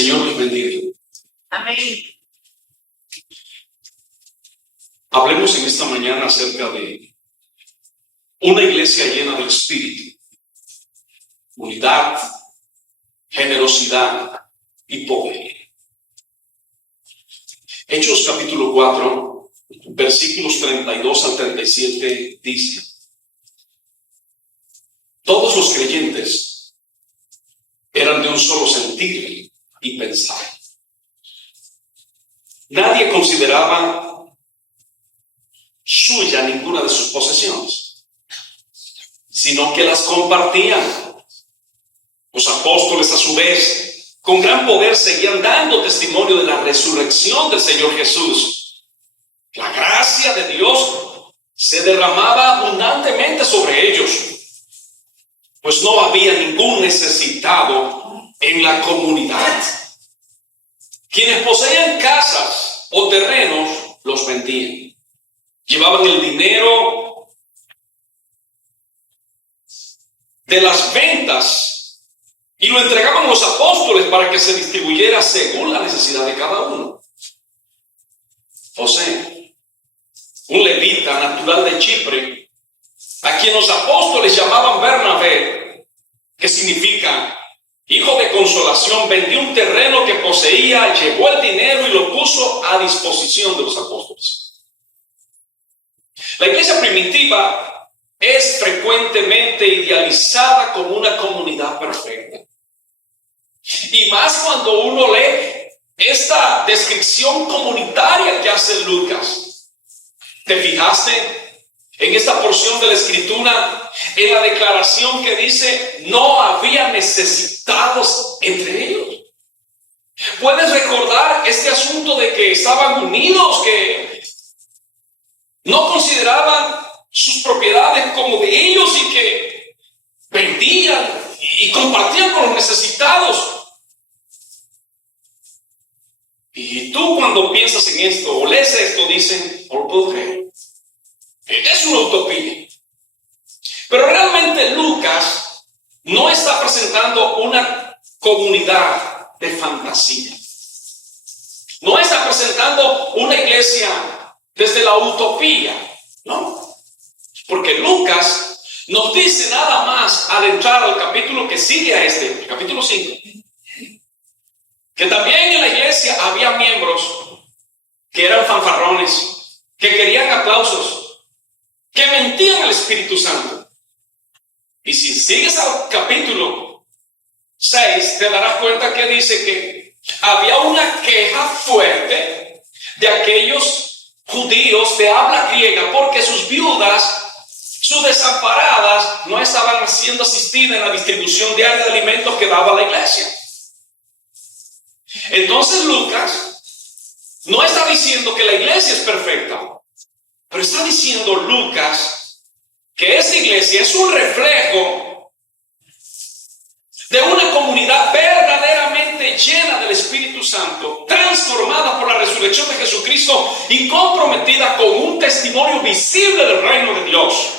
Señor les bendiga. Amén. Hablemos en esta mañana acerca de una iglesia llena del Espíritu, unidad, generosidad y poder. Hechos capítulo 4, versículos 32 al 37 dice: todos los creyentes eran de un solo sentir y pensar. Nadie consideraba suya ninguna de sus posesiones, sino que las compartían. Los apóstoles, a su vez, con gran poder seguían dando testimonio de la resurrección del Señor Jesús. La gracia de Dios se derramaba abundantemente sobre ellos, pues no había ningún necesitado en la comunidad. Quienes poseían casas o terrenos los vendían. Llevaban el dinero de las ventas y lo entregaban a los apóstoles para que se distribuyera según la necesidad de cada uno. José, un levita natural de Chipre, a quien los apóstoles llamaban Bernabé, que significa hijo de consolación, vendió un terreno que poseía, llevó el dinero y lo puso a disposición de los apóstoles. La iglesia primitiva es frecuentemente idealizada como una comunidad perfecta. Y más cuando uno lee esta descripción comunitaria que hace Lucas. ¿Te fijaste en esta porción de la Escritura, en la declaración que dice, no había necesitados entre ellos? ¿Puedes recordar este asunto de que estaban unidos, que no consideraban sus propiedades como de ellos y que vendían y compartían con los necesitados? Y tú, cuando piensas en esto o lees esto, dicen, no lo puedo creer. Es una utopía. Pero realmente Lucas no está presentando una comunidad de fantasía. No está presentando una iglesia desde la utopía, ¿no? Porque Lucas nos dice nada más al entrar al capítulo que sigue a este, el capítulo 5, que también en la iglesia había miembros que eran fanfarrones, que querían aplausos, que mentían al Espíritu Santo. Y si sigues al capítulo 6, te darás cuenta que dice que había una queja fuerte de aquellos judíos de habla griega porque sus viudas, sus desamparadas, no estaban siendo asistidas en la distribución diaria de alimentos que daba la iglesia. Entonces Lucas no está diciendo que la iglesia es perfecta, pero está diciendo Lucas que esa iglesia es un reflejo de una comunidad verdaderamente llena del Espíritu Santo, transformada por la resurrección de Jesucristo y comprometida con un testimonio visible del reino de Dios.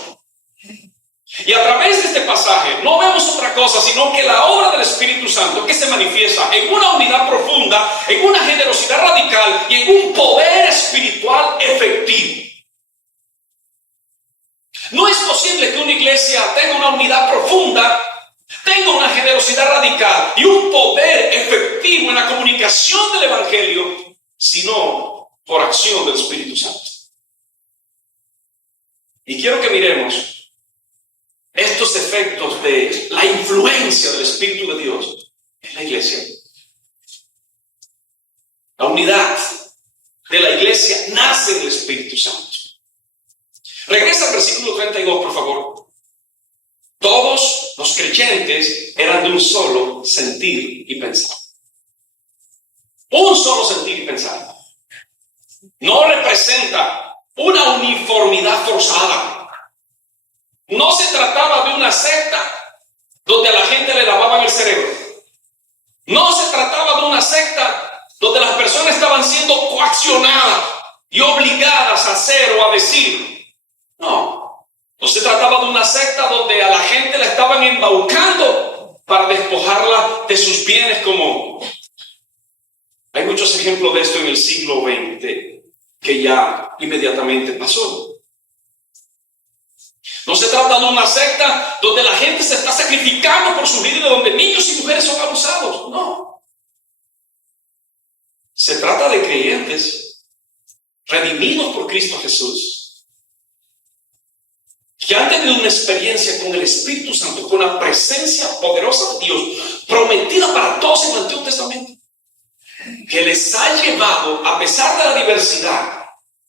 Y a través de este pasaje no vemos otra cosa sino que la obra del Espíritu Santo que se manifiesta en una unidad profunda, en una generosidad radical y en un poder espiritual efectivo. No es posible que una iglesia tenga una unidad profunda, tenga una generosidad radical y un poder efectivo en la comunicación del Evangelio, sino por acción del Espíritu Santo. Y quiero que miremos estos efectos de la influencia del Espíritu de Dios en la iglesia. La unidad de la iglesia nace del Espíritu Santo. Regresa al versículo 32, por favor. Todos los creyentes eran de un solo sentir y pensar. Un solo sentir y pensar. No representa una uniformidad forzada. No se trataba de una secta donde a la gente le lavaban el cerebro. No se trataba de una secta donde las personas estaban siendo coaccionadas y obligadas a hacer o a decir. No se trataba de una secta donde a la gente la estaban embaucando para despojarla de sus bienes como muchos ejemplos de esto en el siglo XX que ya inmediatamente pasó. No se trata de una secta donde la gente se está sacrificando por sus líderes, donde niños y mujeres son abusados. No. Se trata de creyentes redimidos por Cristo Jesús, que han tenido una experiencia con el Espíritu Santo, con la presencia poderosa de Dios, prometida para todos en el Antiguo Testamento, que les ha llevado, a pesar de la diversidad,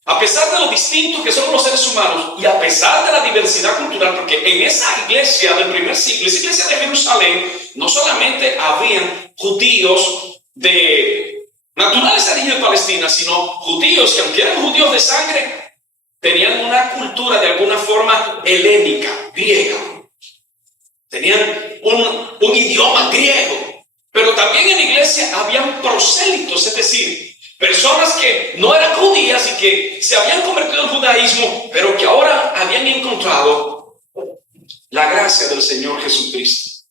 a pesar de lo distintos que son los seres humanos y a pesar de la diversidad cultural, porque en esa iglesia del primer siglo, esa iglesia de Jerusalén, no solamente habían judíos naturales de origen de Palestina, sino judíos que, aunque eran judíos de sangre, tenían una cultura de alguna forma helénica, griega. Tenían un idioma griego. Pero también en la iglesia habían prosélitos, es decir, personas que no eran judías y que se habían convertido en judaísmo, pero que ahora habían encontrado la gracia del Señor Jesucristo.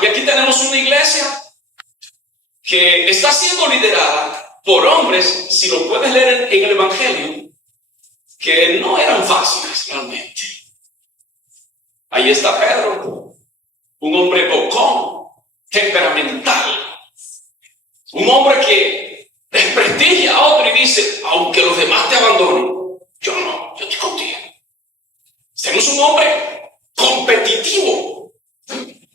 Y aquí tenemos una iglesia que está siendo liderada por hombres, si lo puedes leer en el Evangelio, que no eran fáciles realmente. Ahí está Pedro, un hombre bocón, temperamental, un hombre que desprestigia a otro y dice, aunque los demás te abandonen, yo estoy contigo. Tenemos un hombre competitivo,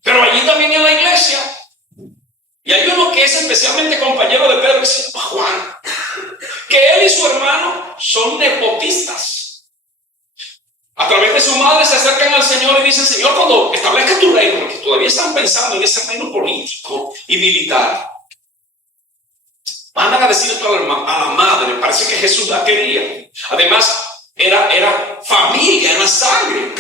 pero allí también en la iglesia, y hay uno que es especialmente compañero de Pedro, que se llama Juan, que él y su hermano son nepotistas. A través de su madre se acercan al Señor y dicen, Señor, cuando establezca tu reino, porque todavía están pensando en ese reino político y militar, van a decir esto a la madre. Parece que Jesús la quería. Además, era familia, era sangre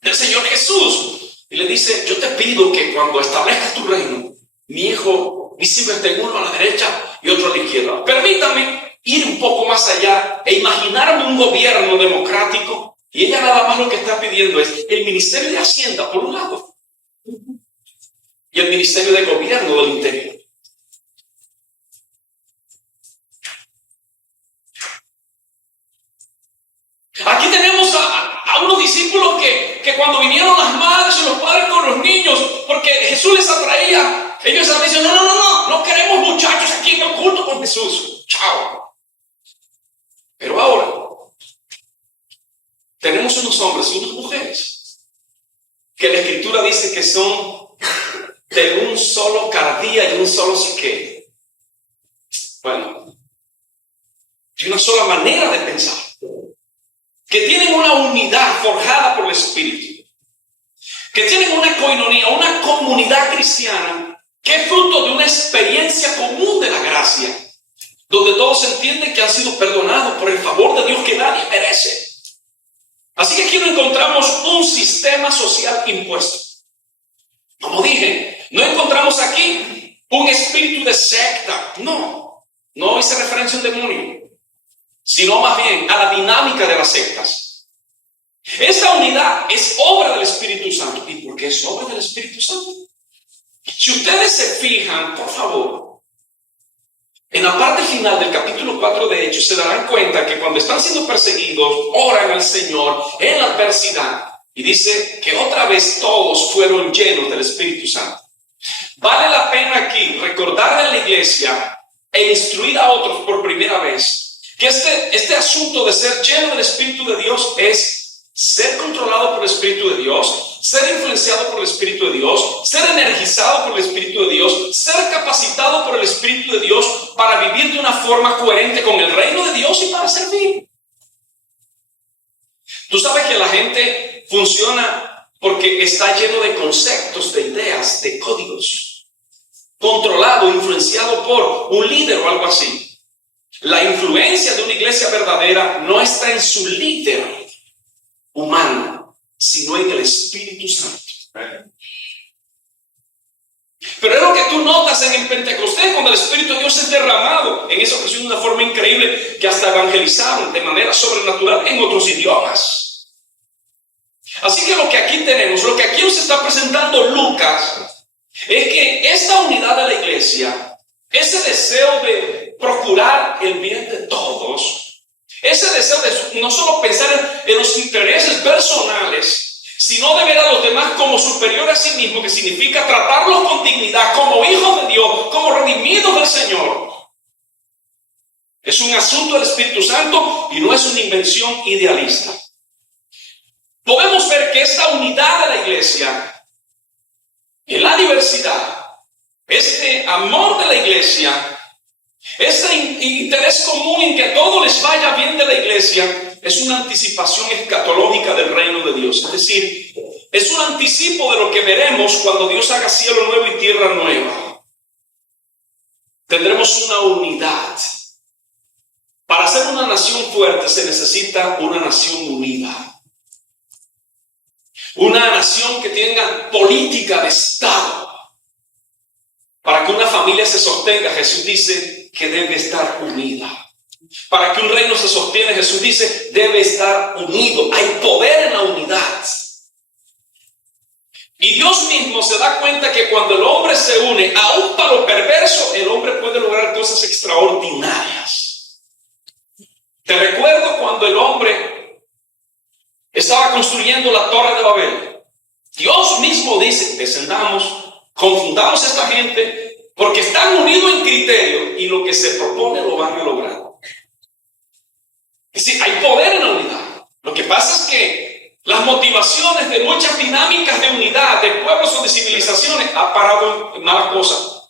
del Señor Jesús. Y le dice, yo te pido que cuando establezcas tu reino, mi hijo visiblemente uno a la derecha y otro a la izquierda. Permítame ir un poco más allá e imaginarme un gobierno democrático. Y ella nada más lo que está pidiendo es el ministerio de Hacienda por un lado y el ministerio de gobierno del interior. Aquí tenemos a unos discípulos que cuando vinieron las madres y los padres con los niños, porque Jesús les atraía, ellos estaban diciendo, no queremos muchachos aquí en el culto con Jesús. Chao. Pero ahora tenemos unos hombres y unas mujeres que la Escritura dice que son de un solo cardía y un solo psique. Bueno, de una sola manera de pensar, que tienen una unidad forjada por el Espíritu, que tienen una coinonía, una comunidad cristiana, que es fruto de una experiencia común de la gracia, donde todos entienden que han sido perdonados por el favor de Dios que nadie merece. Así que aquí no encontramos un sistema social impuesto. Como dije, no encontramos aquí un espíritu de secta. No hice referencia a un demonio, sino más bien a la dinámica de las sectas. Esa unidad es obra del Espíritu Santo. ¿Y por qué es obra del Espíritu Santo? Si ustedes se fijan, por favor, en la parte final del capítulo 4 de Hechos, se darán cuenta que cuando están siendo perseguidos, oran al Señor en la adversidad. Y dice que otra vez todos fueron llenos del Espíritu Santo. Vale la pena aquí recordarle a la iglesia e instruir a otros por primera vez que este asunto de ser lleno del Espíritu de Dios es ser controlado por el Espíritu de Dios, ser influenciado por el Espíritu de Dios, ser energizado por el Espíritu de Dios, ser capacitado por el Espíritu de Dios para vivir de una forma coherente con el reino de Dios y para servir. Tú sabes que la gente funciona porque está lleno de conceptos, de ideas, de códigos, controlado, influenciado por un líder o algo así. La influencia de una iglesia verdadera no está en su líder humano, sino en el Espíritu Santo. Pero es lo que tú notas en el Pentecostés, cuando el Espíritu de Dios es derramado. En esa ocasión de una forma increíble, que hasta evangelizaron de manera sobrenatural en otros idiomas. Así que lo que aquí tenemos, lo que aquí nos está presentando Lucas, es que esta unidad de la iglesia ese deseo de procurar el bien de todos, ese deseo de no solo pensar en los intereses personales, sino de ver a los demás como superiores a sí mismo, que significa tratarlos con dignidad, como hijos de Dios, como redimidos del Señor. Es un asunto del Espíritu Santo y no es una invención idealista. Podemos ver que esta unidad de la iglesia, en la diversidad, este amor de la iglesia, este interés común en que a todos les vaya bien de la iglesia, es una anticipación escatológica del reino de Dios. Es decir, es un anticipo de lo que veremos cuando Dios haga cielo nuevo y tierra nueva. Tendremos una unidad. Para ser una nación fuerte se necesita una nación unida. Una nación que tenga política de Estado. Para que una familia se sostenga, Jesús dice que debe estar unida. Para que un reino se sostenga, Jesús dice, debe estar unido. Hay poder en la unidad. Y Dios mismo se da cuenta que cuando el hombre se une, aún para lo perverso, el hombre puede lograr cosas extraordinarias. Te recuerdo cuando el hombre estaba construyendo la Torre de Babel. Dios mismo dice, descendamos, confundamos a esta gente, porque están unidos en criterio y lo que se propone lo van a lograr. Es decir, hay poder en la unidad. Lo que pasa es que las motivaciones de muchas dinámicas de unidad, de pueblos o de civilizaciones, ha parado en malas cosas.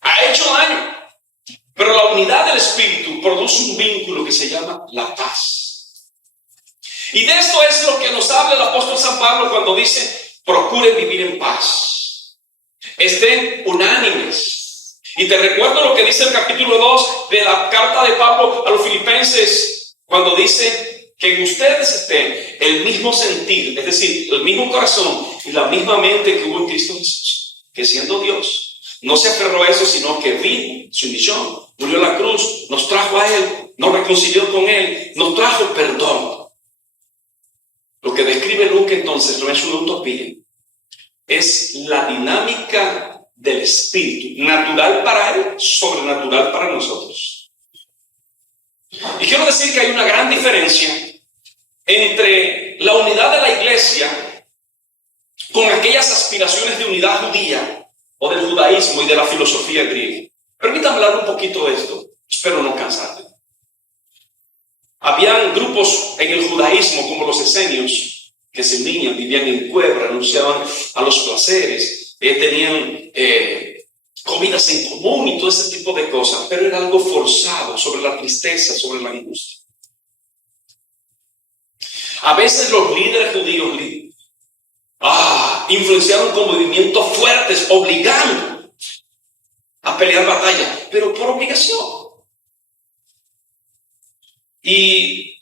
Ha hecho daño. Pero la unidad del Espíritu produce un vínculo que se llama la paz. Y de esto es lo que nos habla el apóstol San Pablo cuando dice, procuren vivir en paz. Estén unánimes. Y te recuerdo lo que dice el capítulo 2 de la carta de Pablo a los filipenses, cuando dice que en ustedes esté el mismo sentir, es decir, el mismo corazón y la misma mente que hubo en Cristo Jesús, que siendo Dios, no se aferró a eso, sino que vino su misión, murió en la cruz, nos trajo a Él, nos reconcilió con Él, nos trajo perdón. Lo que describe Lucas entonces no es una utopía, es la dinámica del Espíritu, natural para Él, sobrenatural para nosotros. Y quiero decir que hay una gran diferencia entre la unidad de la iglesia con aquellas aspiraciones de unidad judía o del judaísmo y de la filosofía griega. Permítanme hablar un poquito de esto, espero no cansarte. Habían grupos en el judaísmo como los esenios que se unían, vivían en cuevas, renunciaban a los placeres, tenían comidas en común y todo ese tipo de cosas, pero era algo forzado sobre la tristeza, sobre la angustia. A veces los líderes judíos influenciaron con movimientos fuertes, obligando a pelear batalla, pero por obligación. Y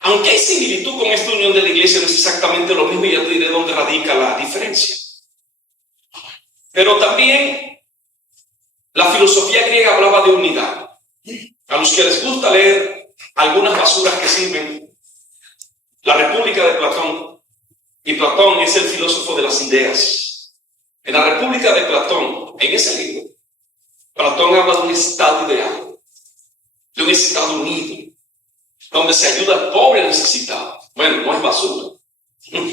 aunque hay similitud con esta unión de la iglesia, no es exactamente lo mismo, y ya te diré dónde radica la diferencia. Pero también la filosofía griega hablaba de unidad. A los que les gusta leer algunas basuras que sirven, La República de Platón, y Platón es el filósofo de las ideas. En La República de Platón, en ese libro, Platón habla de un estado ideal, de un estado unido, donde se ayuda al pobre necesitado. Bueno, no es basura,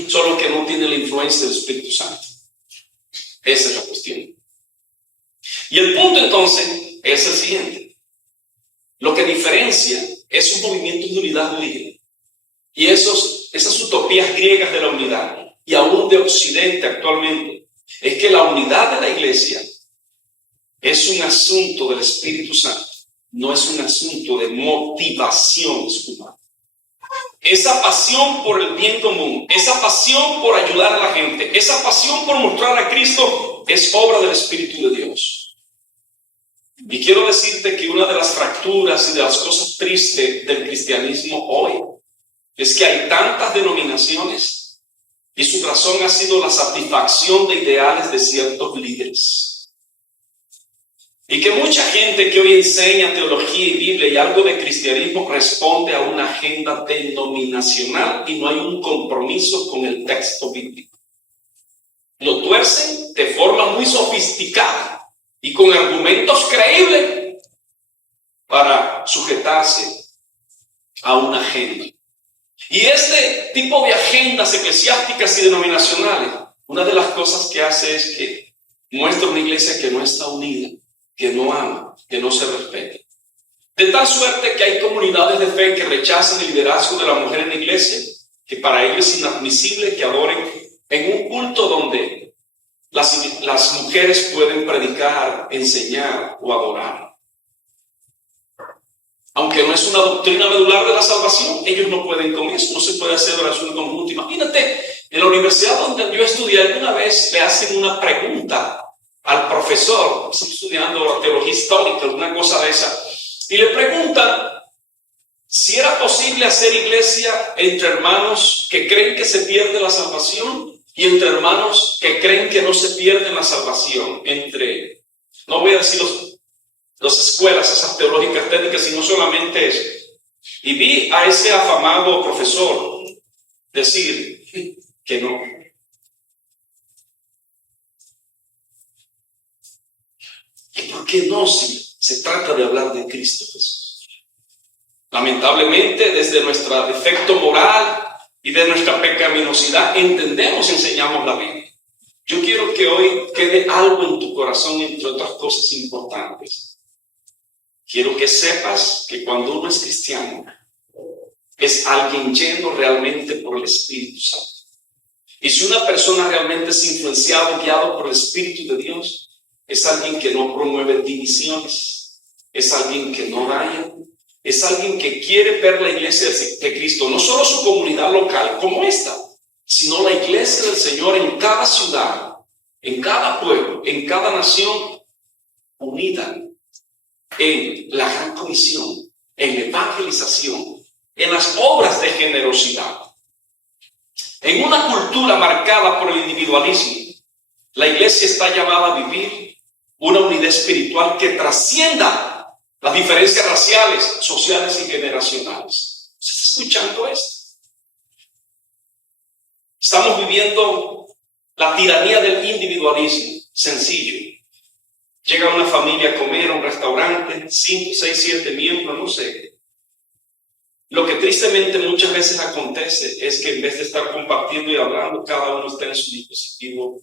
solo que no tiene la influencia del Espíritu Santo. Esa es la cuestión. Y el punto entonces es el siguiente. Lo que diferencia es un movimiento de unidad judía y esas utopías griegas de la unidad, y aún de Occidente actualmente, es que la unidad de la iglesia es un asunto del Espíritu Santo, no es un asunto de motivaciones humanas. Esa pasión por el bien común, esa pasión por ayudar a la gente, esa pasión por mostrar a Cristo es obra del Espíritu de Dios. Y quiero decirte que una de las fracturas y de las cosas tristes del cristianismo hoy es que hay tantas denominaciones y su razón ha sido la satisfacción de ideales de ciertos líderes. Y que mucha gente que hoy enseña teología y Biblia y algo de cristianismo responde a una agenda denominacional y no hay un compromiso con el texto bíblico. Lo tuercen de forma muy sofisticada y con argumentos creíbles para sujetarse a una agenda. Y este tipo de agendas eclesiásticas y denominacionales, una de las cosas que hace es que muestra una iglesia que no está unida, que no ama, que no se respeta. De tal suerte que hay comunidades de fe que rechazan el liderazgo de la mujer en la iglesia, que para ellos es inadmisible que adoren en un culto donde las mujeres pueden predicar, enseñar o adorar. Aunque no es una doctrina medular de la salvación, ellos no pueden con eso, no se puede hacer oración en conjunto. Imagínate, en la universidad donde yo estudié, alguna vez le hacen una pregunta al profesor, estamos estudiando teología histórica, una cosa de esa, y le preguntan si era posible hacer iglesia entre hermanos que creen que se pierde la salvación y entre hermanos que creen que no se pierde la salvación. Entre, no voy a decir las escuelas, esas teológicas técnicas, sino solamente eso. Y vi a ese afamado profesor decir que no. ¿Y por qué no si se trata de hablar de Cristo Jesús? Lamentablemente, desde nuestro defecto moral y de nuestra pecaminosidad, entendemos y enseñamos la Biblia. Yo quiero que hoy quede algo en tu corazón, entre otras cosas importantes. Quiero que sepas que cuando uno es cristiano, es alguien lleno realmente por el Espíritu Santo. Y si una persona realmente es influenciado, guiado por el Espíritu de Dios, es alguien que no promueve divisiones, es alguien que no daña, es alguien que quiere ver la iglesia de Cristo, no solo su comunidad local como esta, sino la iglesia del Señor en cada ciudad, en cada pueblo, en cada nación, unida en la gran comisión, en la evangelización, en las obras de generosidad. En una cultura marcada por el individualismo, la iglesia está llamada a vivir una unidad espiritual que trascienda las diferencias raciales, sociales y generacionales. ¿Se está escuchando esto? Estamos viviendo la tiranía del individualismo sencillo. Llega una familia a comer a un restaurante, 5, 6, 7 miembros, no sé. Lo que tristemente muchas veces acontece es que en vez de estar compartiendo y hablando, cada uno está en su dispositivo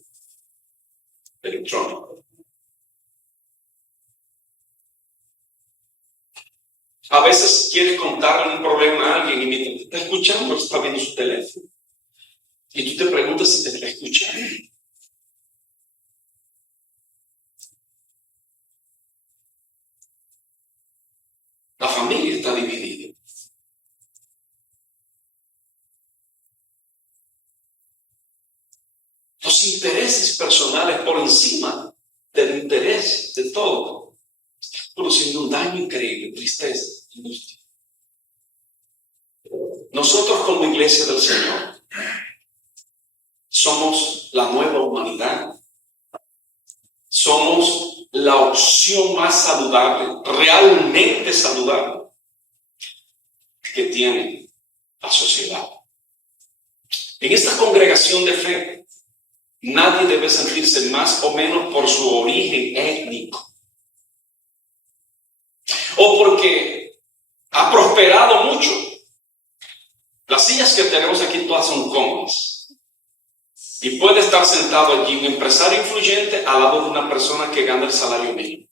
electrónico. A veces quiere contarle un problema a alguien y mientras te está escuchando, está viendo su teléfono. Y tú te preguntas si te está escuchando. La familia está dividida. Los intereses personales por encima del interés de todo están produciendo un daño increíble, tristeza, angustia. Nosotros como iglesia del Señor somos la nueva humanidad. Somos la opción más saludable, realmente saludable, que tiene la sociedad. En esta congregación de fe, nadie debe sentirse más o menos por su origen étnico o porque ha prosperado mucho. Las sillas que tenemos aquí todas son cómodas. Y puede estar sentado allí un empresario influyente al lado de una persona que gana el salario mínimo.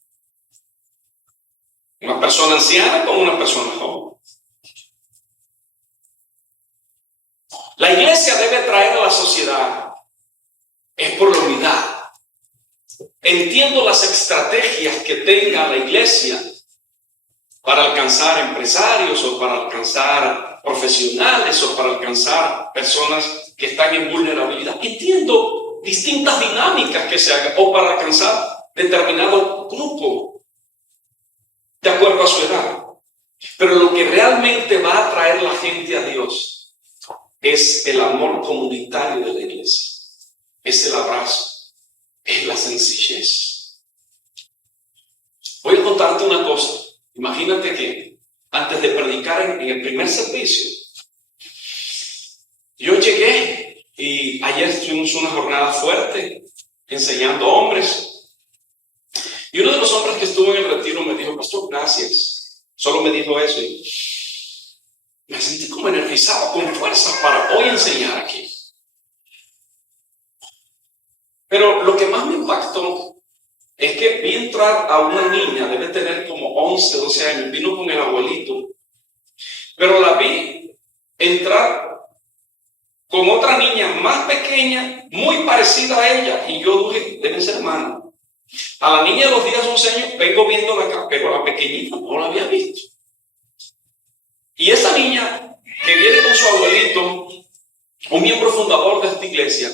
Una persona anciana con una persona joven. La iglesia debe traer a la sociedad es por la unidad. Entiendo las estrategias que tenga la iglesia para alcanzar empresarios o para alcanzar profesionales o para alcanzar personas que están en vulnerabilidad. Entiendo distintas dinámicas que se hagan o para alcanzar determinado grupo de acuerdo a su edad. Pero lo que realmente va a atraer la gente a Dios es el amor comunitario de la iglesia, es el abrazo, es la sencillez. Voy a contarte una cosa. Imagínate que antes de predicar en el primer servicio, yo llegué y ayer tuvimos una jornada fuerte enseñando a hombres Y uno de los hombres que estuvo en el retiro me dijo, pastor, gracias. Solo me dijo eso y me sentí como energizado, con fuerza para hoy enseñar aquí. Pero lo que más me impactó es que vi entrar a una niña, debe tener como 11, 12 años, vino con el abuelito, pero la vi entrar con otra niña más pequeña, muy parecida a ella, y yo dije, deben ser hermanas. A la niña de los 10, 11 años vengo viéndola acá, pero a la pequeñita no la había visto. Y esa niña que viene con su abuelito, un miembro fundador de esta iglesia,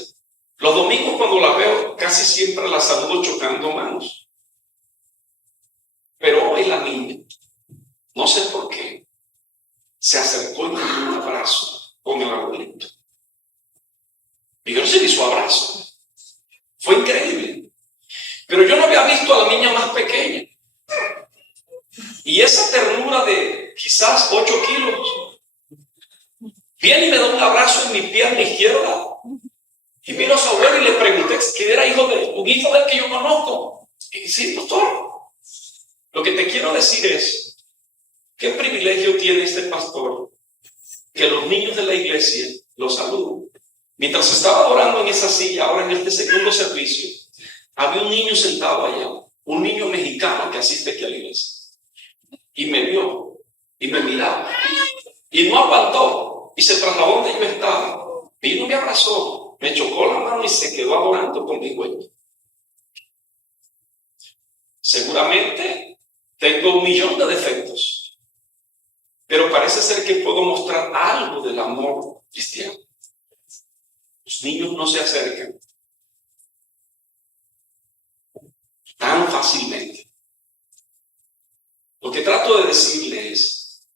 los domingos cuando la veo casi siempre la saludo chocando manos. Pero hoy la niña, no sé por qué, se acercó y me dio un abrazo con el abuelito. Y yo recibí su abrazo. Fue increíble. Pero yo no había visto a la niña más pequeña. Y esa ternura de quizás 8 kilos, viene y me da un abrazo en mi pierna izquierda. Y vino a su abuelo y le pregunté que era un hijo de él que yo conozco. Y sí, doctor. Lo que te quiero decir es, ¿qué privilegio tiene este pastor que los niños de la iglesia lo saluden? Mientras estaba orando en esa silla, ahora en este segundo servicio, había un niño sentado allá, un niño mexicano que asiste aquí a la iglesia. Y me vio, y me miraba, y no aguantó, y se trasladó donde yo estaba. Vino, me abrazó, me chocó la mano y se quedó adorando conmigo. Seguramente tengo 1.000.000 de defectos, pero parece ser que puedo mostrar algo del amor cristiano. Los niños no se acercan tan fácilmente. Lo que trato de decirles es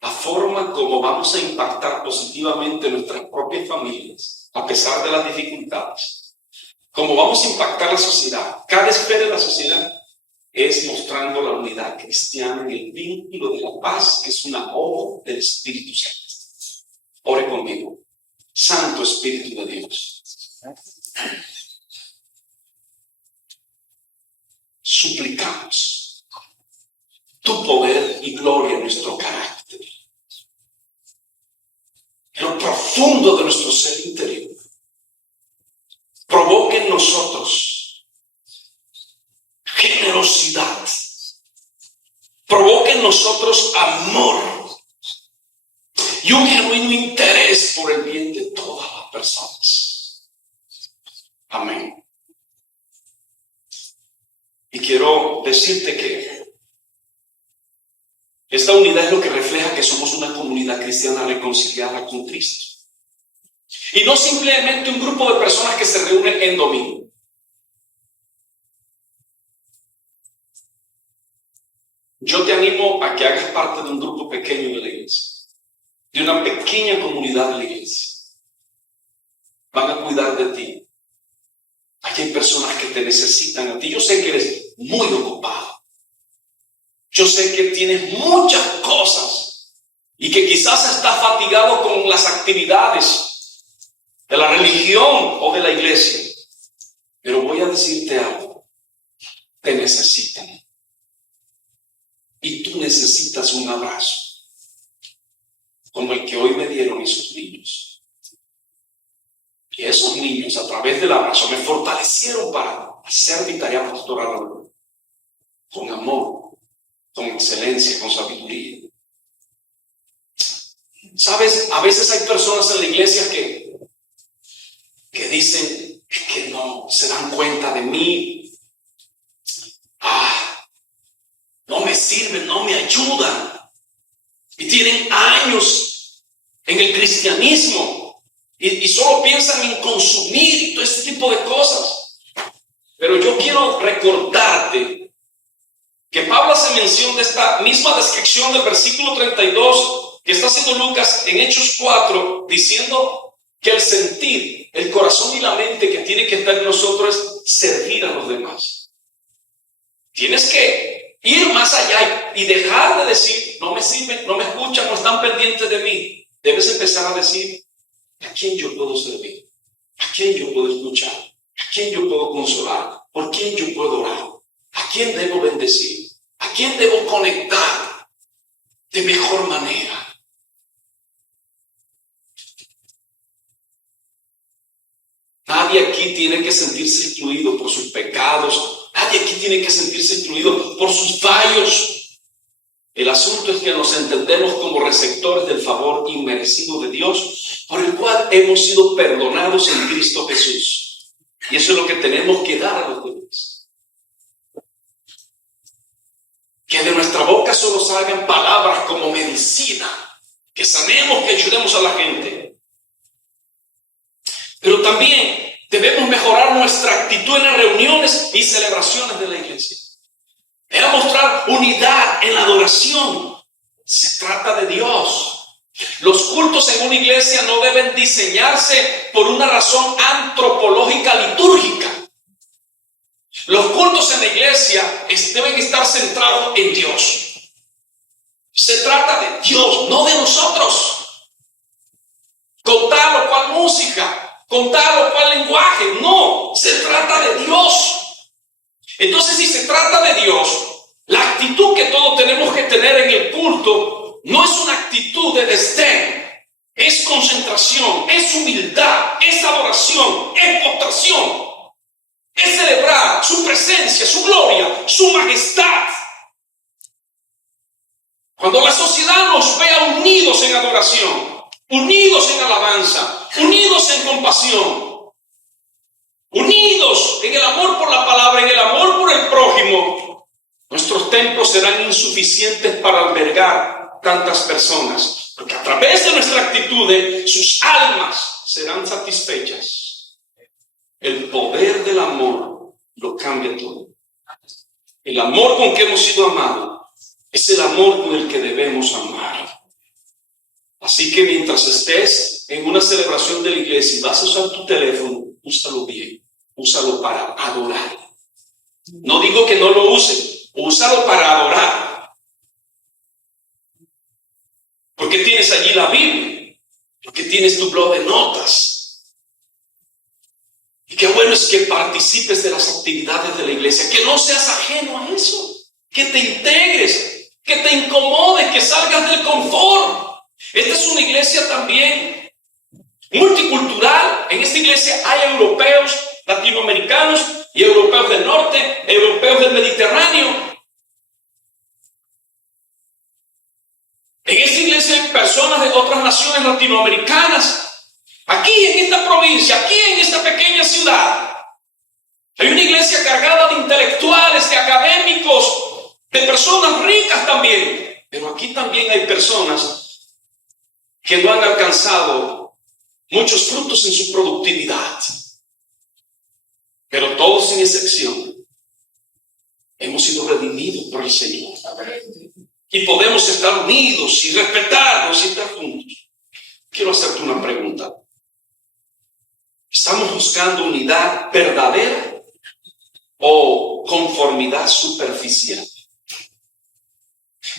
la forma como vamos a impactar positivamente nuestras propias familias, a pesar de las dificultades. Cómo vamos a impactar la sociedad, cada esfera de la sociedad, es mostrando la unidad cristiana en el vínculo de la paz, que es una obra del Espíritu Santo. Ore conmigo. Santo Espíritu de Dios, suplicamos tu poder y gloria en nuestro carácter, en lo profundo de nuestro ser interior. Provoque en nosotros generosidad, provoque en nosotros amor y un genuino interés por el bien de todas las personas. Amén. Y quiero decirte que esta unidad es lo que refleja que somos una comunidad cristiana reconciliada con Cristo. Y no simplemente un grupo de personas que se reúnen en domingo. Yo te animo a que hagas parte de un grupo pequeño de la iglesia, de una pequeña comunidad de la iglesia. Van a cuidar de ti. Aquí hay personas que te necesitan a ti. Yo sé que eres muy ocupado. Yo sé que tienes muchas cosas y que quizás estás fatigado con las actividades de la religión o de la iglesia. Pero voy a decirte algo. Te necesitan. Y tú necesitas un abrazo, como el que hoy me dieron esos niños. Y esos niños, a través del abrazo, me fortalecieron para hacer mi tarea pastoral con amor, con excelencia, con sabiduría. ¿Sabes? A veces hay personas en la iglesia que dicen que no se dan cuenta de mí. No me sirven, no me ayudan. Y tienen años en el cristianismo y solo piensan en consumir y todo este tipo de cosas. Pero yo quiero recordarte que Pablo hace mención de esta misma descripción del versículo 32 que está haciendo Lucas en Hechos 4, diciendo que el sentir, el corazón y la mente que tiene que estar en nosotros es servir a los demás. Tienes que ir más allá y dejar de decir, no me sirven, no me escuchan, no están pendientes de mí. Debes empezar a decir, ¿a quién yo puedo servir? ¿A quién yo puedo escuchar? ¿A quién yo puedo consolar? ¿Por quién yo puedo orar? ¿A quién debo bendecir? ¿A quién debo conectar de mejor manera? Nadie aquí tiene que sentirse excluido por sus pecados. Nadie aquí tiene que sentirse excluido por sus fallos. El asunto es que nos entendemos como receptores del favor inmerecido de Dios, por el cual hemos sido perdonados en Cristo Jesús. Y eso es lo que tenemos que dar a los demás. Que de nuestra boca solo salgan palabras como medicina, que sanemos, que ayudemos a la gente. Pero también debemos mejorar nuestra actitud en las reuniones y celebraciones de la iglesia. Debemos mostrar unidad en la adoración. Se trata de Dios. Los cultos en una iglesia no deben diseñarse por una razón antropológica litúrgica. Los cultos en la iglesia deben estar centrados en Dios. Se trata de Dios, no de nosotros. Con tal o cual música, con tal o cual lenguaje. No, se trata de Dios. Entonces, si se trata de Dios, la actitud que todos tenemos que tener en el culto no es una actitud de desdén, es concentración, es humildad, es adoración, es postración, es celebrar su presencia, su gloria, su majestad. Cuando la sociedad nos vea unidos en adoración, unidos en alabanza, unidos en compasión, unidos en el amor por la palabra, en el amor por el prójimo, nuestros templos serán insuficientes para albergar tantas personas, porque a través de nuestra actitud sus almas serán satisfechas. El poder del amor lo cambia todo. El amor con que hemos sido amados es el amor con el que debemos amar. Así que mientras estés en una celebración de la iglesia y vas a usar tu teléfono, úsalo bien. Úsalo para adorar. No digo que no lo uses, úsalo para adorar. Porque tienes allí la Biblia, porque tienes tu blog de notas. Y qué bueno es que participes de las actividades de la iglesia, que no seas ajeno a eso, que te integres, que te incomodes, que salgas del confort. Esta es una iglesia también multicultural. En esta iglesia hay europeos, latinoamericanos y europeos del norte, europeos del Mediterráneo. En esta iglesia hay personas de otras naciones latinoamericanas. Aquí en esta provincia, aquí en esta pequeña ciudad, hay una iglesia cargada de intelectuales, de académicos, de personas ricas también. Pero aquí también hay personas que no han alcanzado muchos frutos en su productividad. Pero todos sin excepción hemos sido redimidos por el Señor. Y podemos estar unidos y respetarnos y estar juntos. Quiero hacerte una pregunta. ¿Estamos buscando unidad verdadera o conformidad superficial?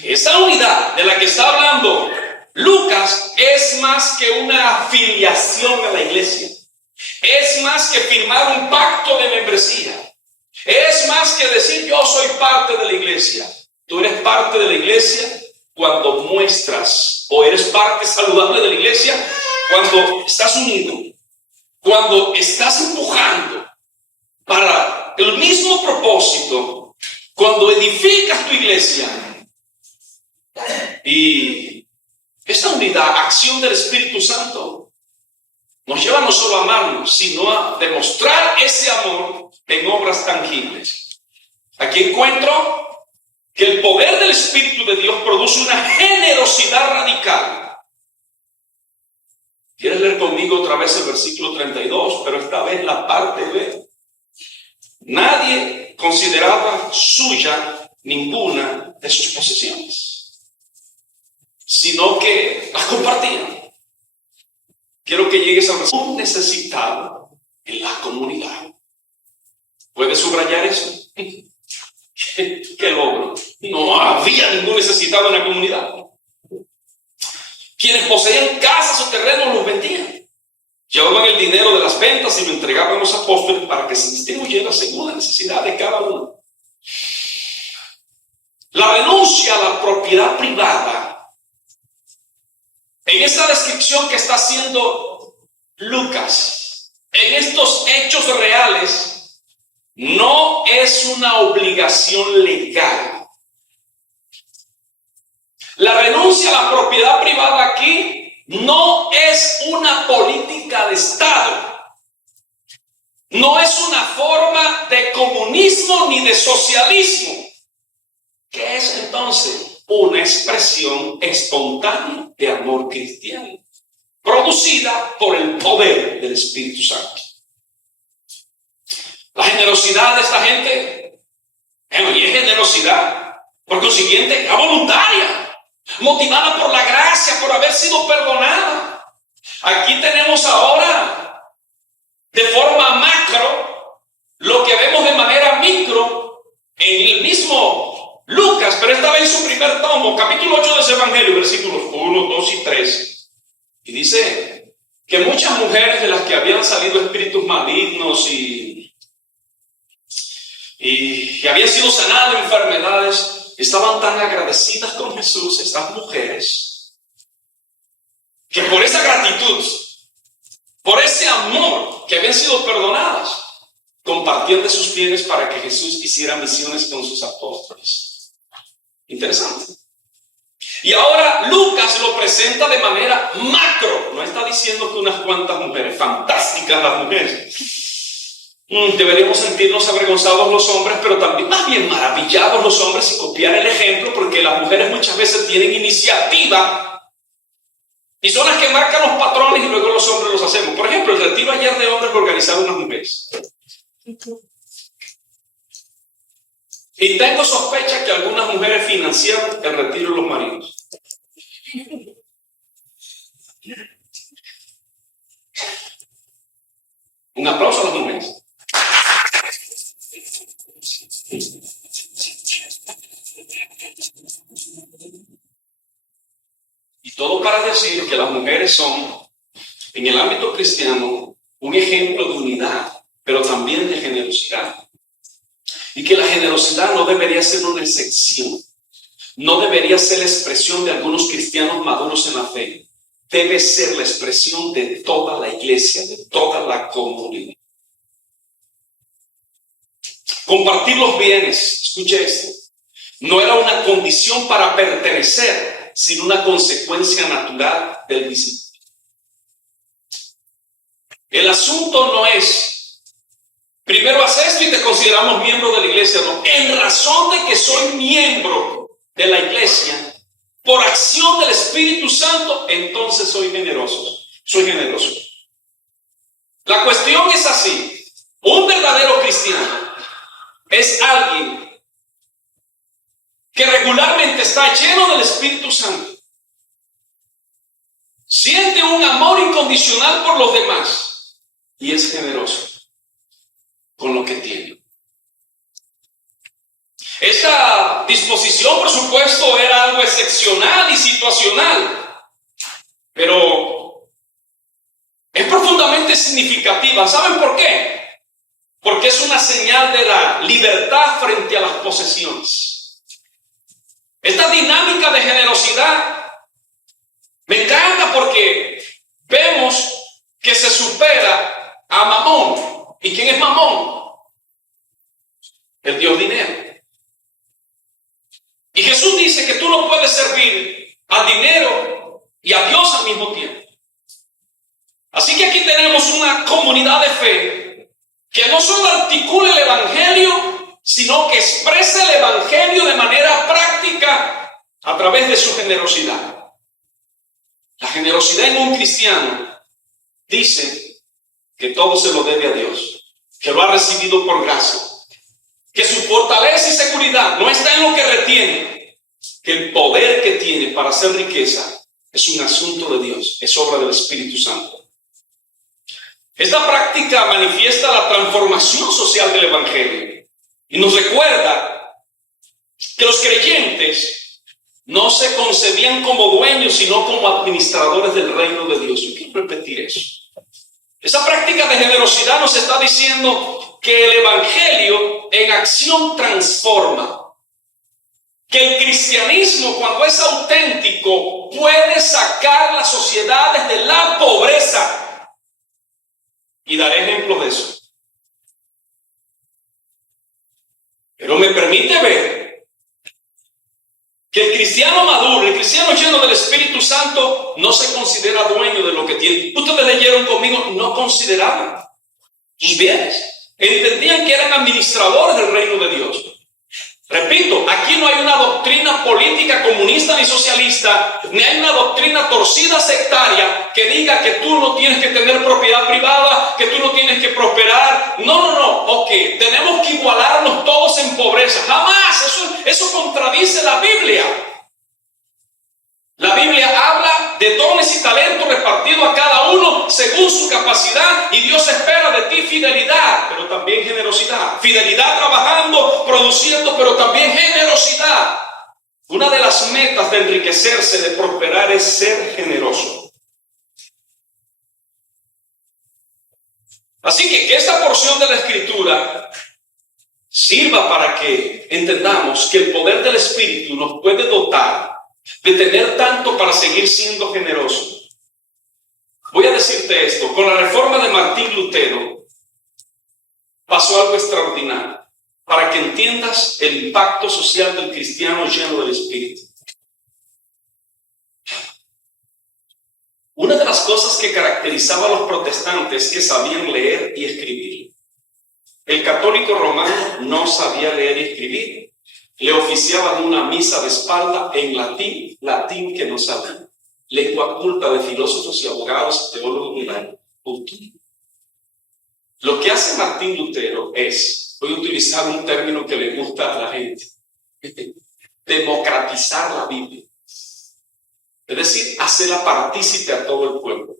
Esa unidad de la que está hablando Lucas es más que una afiliación a la iglesia. Es más que firmar un pacto de membresía. Es más que decir yo soy parte de la iglesia. Tú eres parte de la iglesia cuando muestras, o eres parte saludable de la iglesia cuando estás unido, cuando estás empujando para el mismo propósito, cuando edificas tu iglesia. Y esta unidad, acción del Espíritu Santo, nos lleva no solo a amarnos, sino a demostrar ese amor en obras tangibles. Aquí encuentro que el poder del Espíritu de Dios produce una generosidad radical. ¿Quieres leer conmigo otra vez el versículo 32? Pero esta vez la parte B. Nadie consideraba suya ninguna de sus posesiones, sino que las compartían. Quiero que llegues a un necesitado en la comunidad. ¿Puedes subrayar eso? ¿Qué logro? No había ningún necesitado en la comunidad. Quienes poseían casas o terrenos los vendían. Llevaban el dinero de las ventas y lo entregaban a los apóstoles para que se distribuyera según la necesidad de cada uno. La renuncia a la propiedad privada, en esta descripción que está haciendo Lucas, en estos hechos reales, no es una obligación legal. La renuncia a la propiedad privada aquí no es una política de Estado. No es una forma de comunismo ni de socialismo. ¿Qué es entonces? Una expresión espontánea de amor cristiano, producida por el poder del Espíritu Santo. La generosidad de esta gente, y es generosidad, por consiguiente, es voluntaria, motivada por la gracia, por haber sido perdonada. Aquí tenemos ahora, de forma macro, lo que vemos de manera micro en el mismo Lucas, pero esta vez en su primer tomo, capítulo 8 de ese Evangelio, versículos 1, 2 y 3. Y dice que muchas mujeres de las que habían salido espíritus malignos y habían sido sanadas de enfermedades, estaban tan agradecidas con Jesús, estas mujeres, que por esa gratitud, por ese amor que habían sido perdonadas, compartían de sus bienes para que Jesús hiciera misiones con sus apóstoles. Interesante. Y ahora Lucas lo presenta de manera macro. No está diciendo que unas cuantas mujeres, fantásticas las mujeres. Deberíamos sentirnos avergonzados los hombres, pero también más bien maravillados los hombres y copiar el ejemplo, porque las mujeres muchas veces tienen iniciativa y son las que marcan los patrones y luego los hombres los hacemos. Por ejemplo, el retiro ayer de hombres lo organizaron unas mujeres. Y tengo sospecha que algunas mujeres financiaron el retiro de los maridos. Un aplauso a las mujeres. Y todo para decir que las mujeres son, en el ámbito cristiano, un ejemplo de unidad, pero también de generosidad. Y que la generosidad no debería ser una excepción. No debería ser la expresión de algunos cristianos maduros en la fe. Debe ser la expresión de toda la iglesia, de toda la comunidad. Compartir los bienes, escuche esto, no era una condición para pertenecer, sino una consecuencia natural del discípulo. El asunto no es, primero haz esto y te consideramos miembro de la iglesia. No, en razón de que soy miembro de la iglesia, por acción del Espíritu Santo, entonces soy generoso. Soy generoso. La cuestión es así. Un verdadero cristiano es alguien que regularmente está lleno del Espíritu Santo. Siente un amor incondicional por los demás y es generoso con lo que tiene. Esta disposición, por supuesto, era algo excepcional y situacional, pero es profundamente significativa. ¿Saben por qué? Porque es una señal de la libertad frente a las posesiones. Esta dinámica de generosidad me encanta porque vemos que se supera a Mamón. ¿Y quién es Mamón? El dios dinero. Y Jesús dice que tú no puedes servir al dinero y a Dios al mismo tiempo. Así que aquí tenemos una comunidad de fe que no solo articula el evangelio, sino que expresa el evangelio de manera práctica a través de su generosidad. La generosidad en un cristiano dice que todo se lo debe a Dios, que lo ha recibido por gracia, que su fortaleza y seguridad no está en lo que retiene, que el poder que tiene para hacer riqueza es un asunto de Dios, es obra del Espíritu Santo. Esta práctica manifiesta la transformación social del evangelio y nos recuerda que los creyentes no se concebían como dueños, sino como administradores del reino de Dios. Yo quiero repetir eso. Esa práctica de generosidad nos está diciendo que el evangelio en acción transforma. que el cristianismo, cuando es auténtico, puede sacar las sociedades de la pobreza. Y daré ejemplos de eso. Pero me permite ver que el cristiano maduro, el cristiano lleno del Espíritu Santo, no se considera dueño de lo que tiene. Ustedes leyeron conmigo, no consideraban sus bienes. Entendían que eran administradores del reino de Dios. Repito, aquí no hay una doctrina política comunista ni socialista, ni hay una doctrina torcida sectaria que diga que tú no tienes que tener propiedad privada, que tú no tienes que prosperar. No. Ok, tenemos que igualarnos todos en pobreza. Jamás, eso contradice la Biblia. La Biblia habla de dones y talentos repartidos a cada uno según su capacidad, y Dios espera de ti fidelidad, pero también generosidad. Fidelidad trabajando, produciendo, pero también generosidad. Una de las metas de enriquecerse, de prosperar, es ser generoso. Así que esta porción de la Escritura sirva para que entendamos que el poder del Espíritu nos puede dotar de tener tanto para seguir siendo generosos. Voy a decirte esto: con la reforma de Martín Lutero pasó algo extraordinario, para que entiendas el impacto social del cristiano lleno del Espíritu. Una de las cosas que caracterizaba a los protestantes es que sabían leer y escribir. El católico romano no sabía leer y escribir. Le oficiaban una misa de espalda en latín que no sabía. Lengua culta de filósofos y abogados, teólogos y laicos. Lo que hace Martín Lutero es, voy a utilizar un término que le gusta a la gente, democratizar la Biblia. Es decir, hacerla partícipe a todo el pueblo.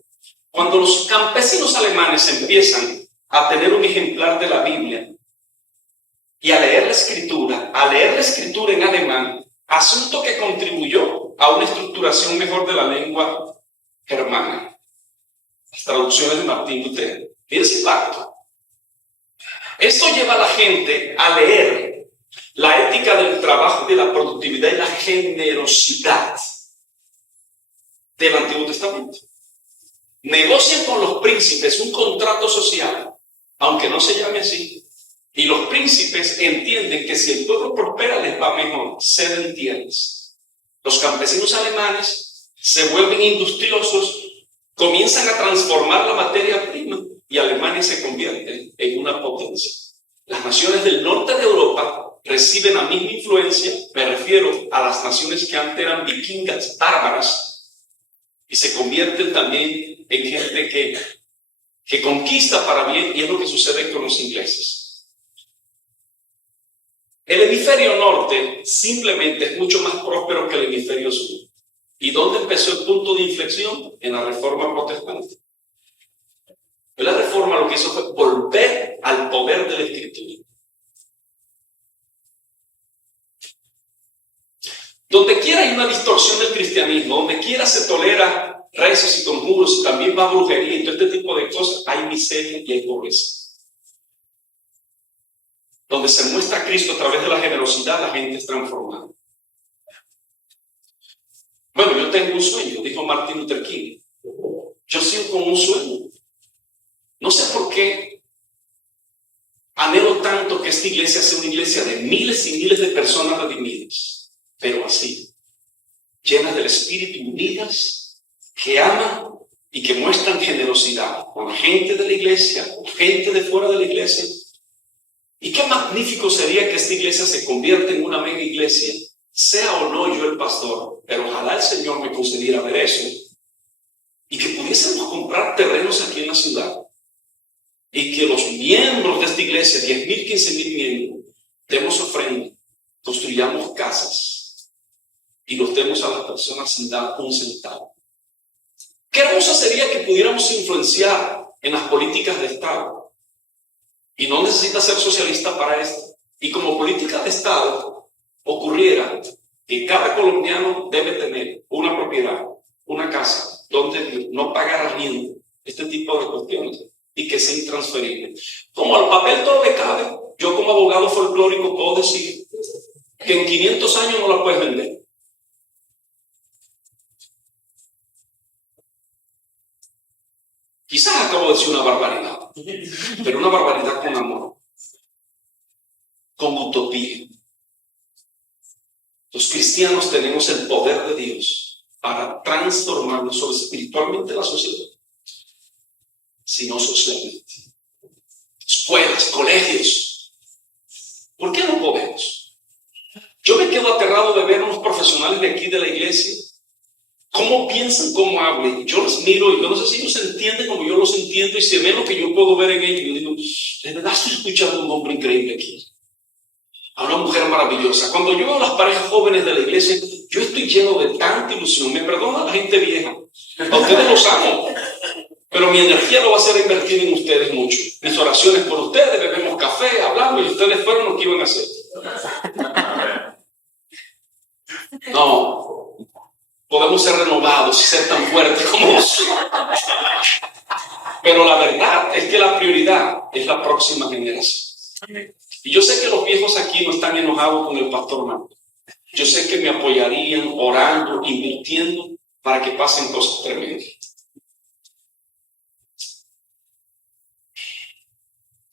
Cuando los campesinos alemanes empiezan a tener un ejemplar de la Biblia y a leer la escritura en alemán, asunto que contribuyó a una estructuración mejor de la lengua germana. Las traducciones de Martín Lutero. Mira ese impacto. Esto lleva a la gente a leer la ética del trabajo, de la productividad y la generosidad del Antiguo Testamento. Negocian con los príncipes un contrato social, aunque no se llame así. Y los príncipes entienden que si el pueblo prospera les va mejor, ceden tierras. Los campesinos alemanes se vuelven industriosos, comienzan a transformar la materia prima y Alemania se convierte en una potencia. Las naciones del norte de Europa reciben la misma influencia, me refiero a las naciones que antes eran vikingas, bárbaras, y se convierten también en gente que conquista para bien, y es lo que sucede con los ingleses. El hemisferio norte simplemente es mucho más próspero que el hemisferio sur. ¿Y dónde empezó el punto de inflexión? En la Reforma Protestante. La Reforma lo que hizo fue volver al poder de la Escritura. Donde quiera hay una distorsión del cristianismo, donde quiera se tolera rezos y conjuros, y también va brujería y todo este tipo de cosas, hay miseria y hay pobreza. Donde se muestra a Cristo a través de la generosidad, la gente es transformada. Bueno, yo tengo un sueño, dijo Martin Luther King. Yo sigo con un sueño. No sé por qué anhelo tanto que esta iglesia sea una iglesia de miles y miles de personas redimidas, pero así, llenas del Espíritu, unidas, que aman y que muestran generosidad con gente de la iglesia, con gente de fuera de la iglesia. Y qué magnífico sería que esta iglesia se convierta en una mega iglesia, sea o no yo el pastor, pero ojalá el Señor me concediera ver eso, y que pudiésemos comprar terrenos aquí en la ciudad, y que los miembros de esta iglesia, 10,000, 15,000 miembros, demos ofrenda, construyamos casas, y los demos a las personas sin dar un centavo. Qué hermoso sería que pudiéramos influenciar en las políticas de Estado. Y no necesita ser socialista para esto. Y como política de Estado ocurriera que cada colombiano debe tener una propiedad, una casa, donde no pagar arriendo, este tipo de cuestiones, y que sea intransferible. Como al papel todo le cabe, yo como abogado folclórico puedo decir que en 500 años no la puedes vender. Quizás acabo de decir una barbaridad, pero una barbaridad con amor, con utopía. Los cristianos tenemos el poder de Dios para transformar no solo espiritualmente la sociedad, sino socialmente. Escuelas, colegios. ¿Por qué no podemos? Yo me quedo aterrado de ver a unos profesionales de aquí de la iglesia, cómo piensan, cómo hablan. Yo los miro y yo no sé si ellos entienden como yo los entiendo y se ve lo que yo puedo ver en ellos. Yo digo, de verdad estoy escuchando a un hombre increíble aquí. A una mujer maravillosa. Cuando yo veo a las parejas jóvenes de la iglesia, yo estoy lleno de tanta ilusión. Me perdona la gente vieja. A ustedes los amo. Pero mi energía lo va a hacer invertir en ustedes mucho. Mis oraciones por ustedes, bebemos café, hablamos y ustedes fueron lo que iban a hacer. No. Podemos ser renovados y ser tan fuertes como nosotros. Pero la verdad es que la prioridad es la próxima generación. Y yo sé que los viejos aquí no están enojados con el pastor Marco. Yo sé que me apoyarían orando, invirtiendo para que pasen cosas tremendas.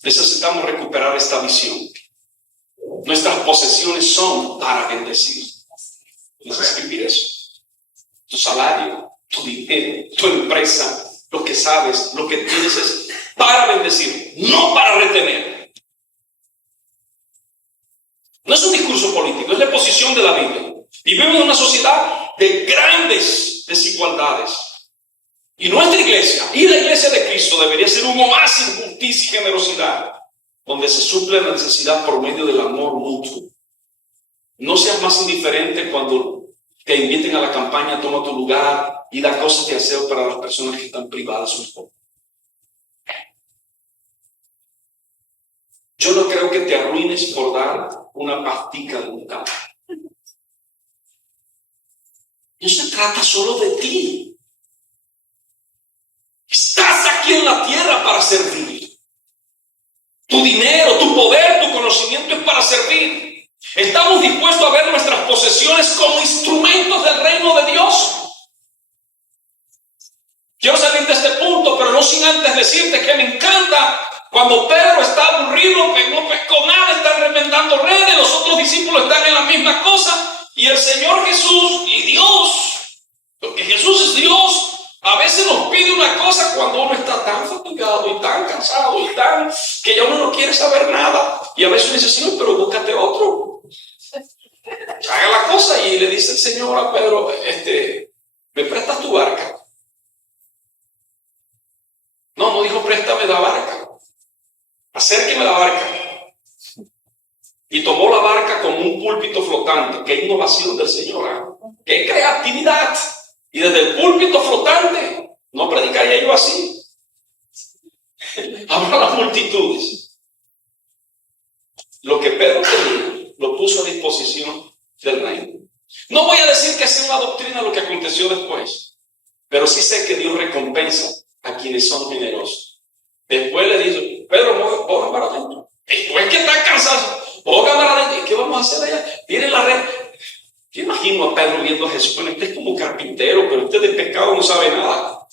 Necesitamos recuperar esta visión. Nuestras posesiones son para bendecir. Puedes escribir eso. Tu salario, tu dinero, tu empresa, lo que sabes, lo que tienes es para bendecir, no para retener. No es un discurso político, es la posición de la Biblia. Vivimos en una sociedad de grandes desigualdades. Y nuestra iglesia y la iglesia de Cristo debería ser un oasis de justicia y generosidad, donde se suple la necesidad por medio del amor mutuo. No seas más indiferente cuando te inviten a la campaña Toma tu lugar y da cosas de aseo para las personas que están privadas un poco. Yo no creo que te arruines por dar una pastica de un café. No se trata solo de ti. Estás aquí en la tierra para servir. Tu dinero, tu poder, tu conocimiento es para servir. ¿Estamos dispuestos a ver nuestras posesiones como instrumentos del reino de Dios? Quiero salir de este punto, pero no sin antes decirte que me encanta cuando Pedro está aburrido, que no pescó nada, está remendando redes, los otros discípulos están en la misma cosa, y el Señor Jesús y Dios, porque Jesús es Dios, a veces nos pide una cosa cuando uno está tan fatigado y tan cansado y tan que ya uno no quiere saber nada. Y a veces uno dice, Señor, pero búscate otro. Haga la cosa. Y le dice el Señor a Pedro, ¿me prestas tu barca? No dijo préstame la barca. Acérqueme la barca. Y tomó la barca como un púlpito flotante. Qué innovación del Señor. ¿Eh? Qué creatividad. Y desde el púlpito flotante, no predicaría yo así. Habla a las multitudes. Lo que Pedro tenía, lo puso a disposición del reino. No voy a decir que sea una doctrina lo que aconteció después, pero sí sé que Dios recompensa a quienes son generosos. Después le dijo, Pedro, póngame para adentro. Después que está cansado, póngame para adentro. ¿Y qué vamos a hacer allá? Viene la red. Yo imagino a Pedro viendo a Jesús, bueno, este es como carpintero, pero este de pescado no sabe nada.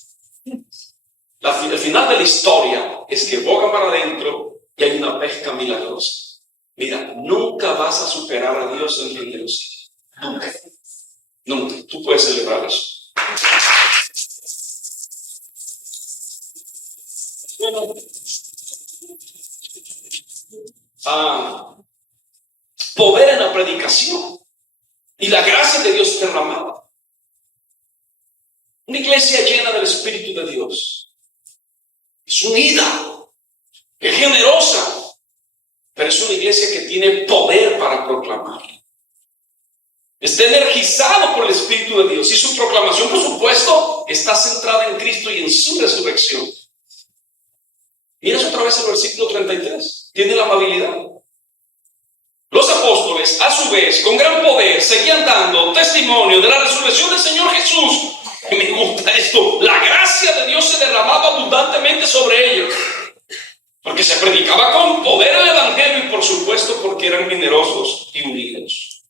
El final de la historia es que boga para adentro y hay una pesca milagrosa. Mira, nunca vas a superar a Dios en generosidad. Nunca. Nunca. Tú puedes celebrar eso. Bueno. Poder en la predicación. Y la gracia de Dios derramada. Una iglesia llena del Espíritu de Dios. Es unida. Es generosa. Pero es una iglesia que tiene poder para proclamar. Está energizado por el Espíritu de Dios. Y su proclamación, por supuesto, está centrada en Cristo y en su resurrección. Miras otra vez el versículo 33. Tiene la amabilidad. Los apóstoles, a su vez, con gran poder, seguían dando testimonio de la resurrección del Señor Jesús. Y me gusta esto. La gracia de Dios se derramaba abundantemente sobre ellos. Porque se predicaba con poder el evangelio y, por supuesto, porque eran generosos y unidos.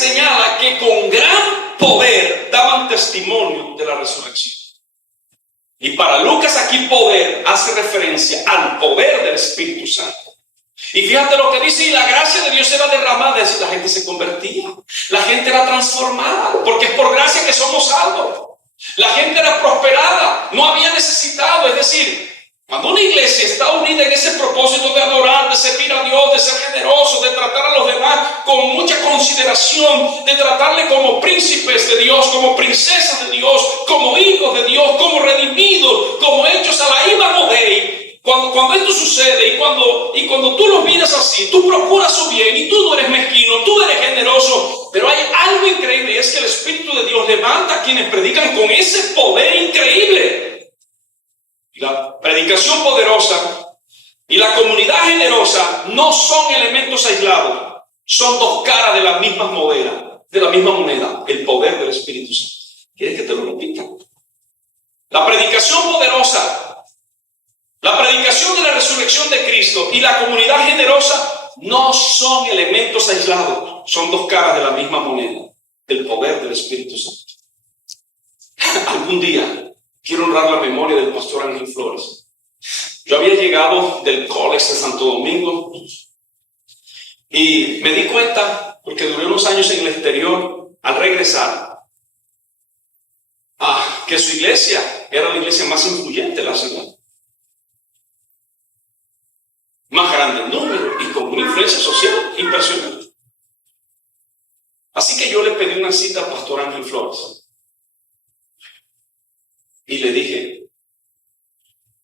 señala que con gran poder daban testimonio de la resurrección. Y para Lucas aquí poder hace referencia al poder del Espíritu Santo. Y fíjate lo que dice, y la gracia de Dios era derramada, es decir, la gente se convertía, la gente era transformada, porque es por gracia que somos salvos. La gente era prosperada, no había necesitado, es decir, cuando una iglesia está unida en ese propósito de adorar, de servir a Dios, de ser generoso, de tratar a los demás con mucha consideración, de tratarle como príncipes de Dios, como princesas de Dios, como hijos de Dios, como redimidos, como hechos a la imagen Dei. Cuando esto sucede y cuando tú lo miras así, tú procuras su bien y tú no eres mezquino, tú eres generoso, pero hay algo increíble y es que el Espíritu de Dios levanta a quienes predican con ese poder increíble. La predicación poderosa y la comunidad generosa no son elementos aislados, son dos caras de la misma moneda, el poder del Espíritu Santo. ¿Quieres que te lo repita? La predicación poderosa, la predicación de la resurrección de Cristo y la comunidad generosa no son elementos aislados, son dos caras de la misma moneda, el poder del Espíritu Santo. Algún día quiero honrar la memoria del pastor Ángel Flores. Yo había llegado del college de Santo Domingo y me di cuenta, porque duré unos años en el exterior, al regresar, que su iglesia era la iglesia más influyente de la ciudad. Más grande en número y con una influencia social impresionante. Así que yo le pedí una cita al pastor Ángel Flores. Y le dije,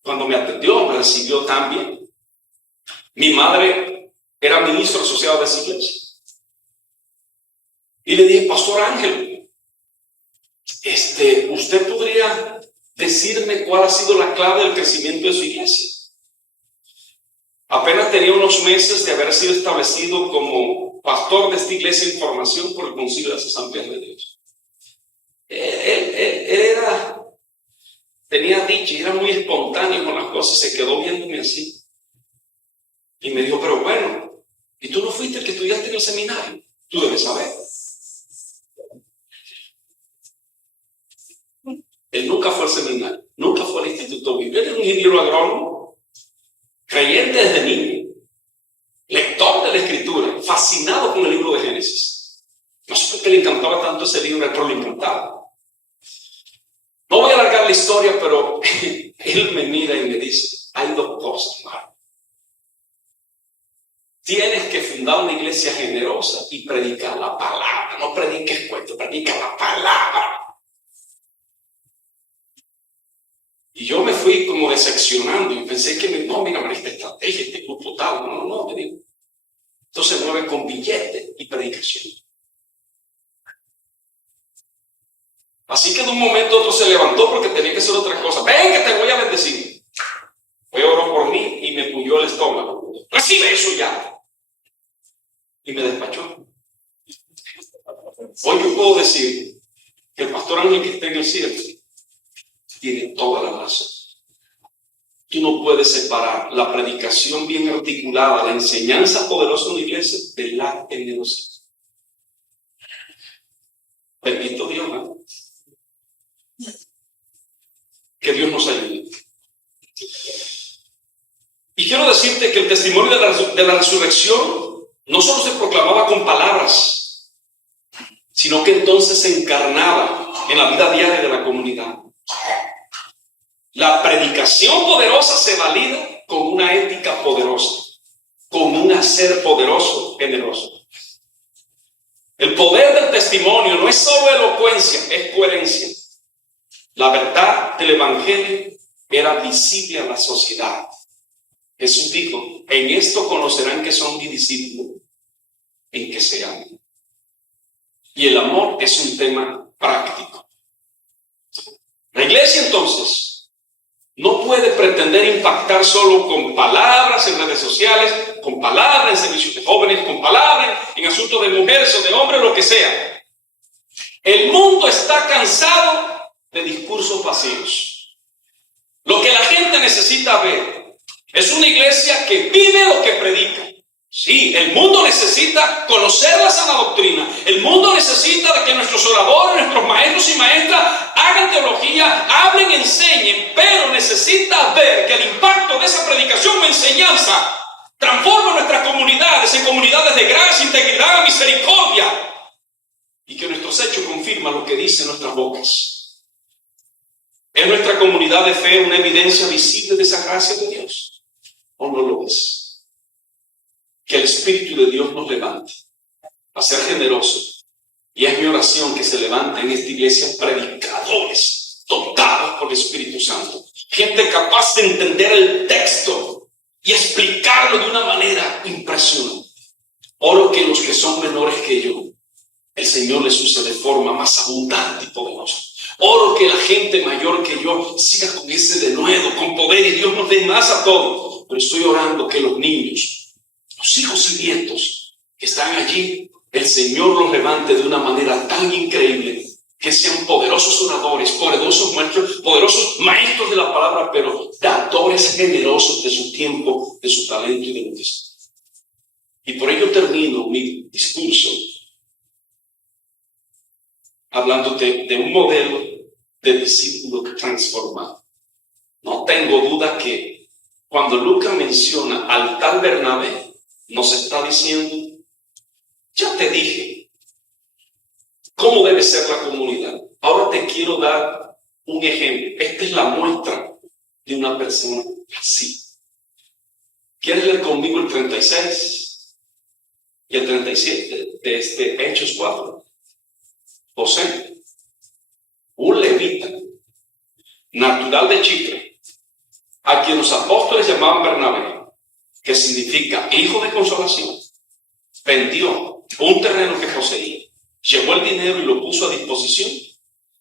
cuando me atendió, me recibió tan bien. Mi madre era ministro asociado de esa iglesia. Y le dije, pastor Ángel, ¿usted podría decirme cuál ha sido la clave del crecimiento de su iglesia? Apenas tenía unos meses de haber sido establecido como pastor de esta iglesia en formación por el Concilio de las Asambleas de Dios. Él tenía dicha y era muy espontáneo con las cosas y se quedó viéndome así. Y me dijo, pero bueno, ¿y tú no fuiste el que estudiaste en el seminario? Tú debes saber. Él nunca fue al seminario, nunca fue al instituto bíblico. Él era un ingeniero agrónomo, creyente desde niño, lector de la Escritura, fascinado con el libro de Génesis. No sé por qué le encantaba tanto ese libro, pero le encantaba. No voy a alargar la historia, pero él me mira y me dice, hay dos cosas, Marco. Tienes que fundar una iglesia generosa y predicar la palabra. No prediques cuentos, predica la palabra. Y yo me fui como decepcionando y pensé que mira, esta estrategia, este grupo tal, no, me digo. Entonces mueve con billete y predicación. Así que de un momento a otro se levantó porque tenía que hacer otra cosa. Ven que te voy a bendecir. Fue oró por mí y me puñó el estómago. Recibe eso ya. Y me despachó. Hoy yo puedo decir que el pastor Ángel que está en el cielo tiene toda la razón. Tú no puedes separar la predicación bien articulada, la enseñanza poderosa de una iglesia de la generosidad. Bendito Dios, ¿no? Que Dios nos ayude. Y quiero decirte que el testimonio de la resurrección no solo se proclamaba con palabras, sino que entonces se encarnaba en la vida diaria de la comunidad. La predicación poderosa se valida con una ética poderosa, con un hacer poderoso, generoso. El poder del testimonio no es solo elocuencia, es coherencia. La verdad del Evangelio era visible a la sociedad. Jesús dijo, en esto conocerán que son mis discípulos, en que se aman. Y el amor es un tema práctico. La iglesia entonces no puede pretender impactar solo con palabras en redes sociales, con palabras en servicios de jóvenes, con palabras en asuntos de mujeres o de hombres, lo que sea. El mundo está cansado de discursos vacíos. Lo que la gente necesita ver es una iglesia que vive lo que predica, Sí, el mundo necesita conocer la sana doctrina. El mundo necesita de que nuestros oradores, nuestros maestros y maestras hagan teología, hablen, enseñen, pero necesita ver que el impacto de esa predicación o enseñanza transforma nuestras comunidades en comunidades de gracia, integridad, misericordia, y que nuestros hechos confirman lo que dicen nuestras bocas. ¿Es nuestra comunidad de fe una evidencia visible de esa gracia de Dios? ¿O no lo es? Que el Espíritu de Dios nos levante a ser generosos. Y es mi oración que se levante en esta iglesia predicadores dotados por el Espíritu Santo. Gente capaz de entender el texto y explicarlo de una manera impresionante. Oro que los que son menores que yo, el Señor les use de forma más abundante y poderosa. Oro que la gente mayor que yo siga con ese denuedo, con poder, y Dios nos dé más a todos. Pero estoy orando que los niños, los hijos y nietos que están allí, el Señor los levante de una manera tan increíble, que sean poderosos oradores, poderosos maestros de la palabra, pero dadores generosos de su tiempo, de su talento y de lo que es. Y por ello termino mi discurso hablándote de un modelo de discípulo transformado. No tengo duda que cuando Lucas menciona al tal Bernabé, nos está diciendo, ya te dije cómo debe ser la comunidad. Ahora te quiero dar un ejemplo. Esta es la muestra de una persona así. ¿Quieres leer conmigo el 36 y el 37 de Hechos 4? José, un levita, natural de Chipre, a quien los apóstoles llamaban Bernabé, que significa hijo de consolación, vendió un terreno que poseía, llevó el dinero y lo puso a disposición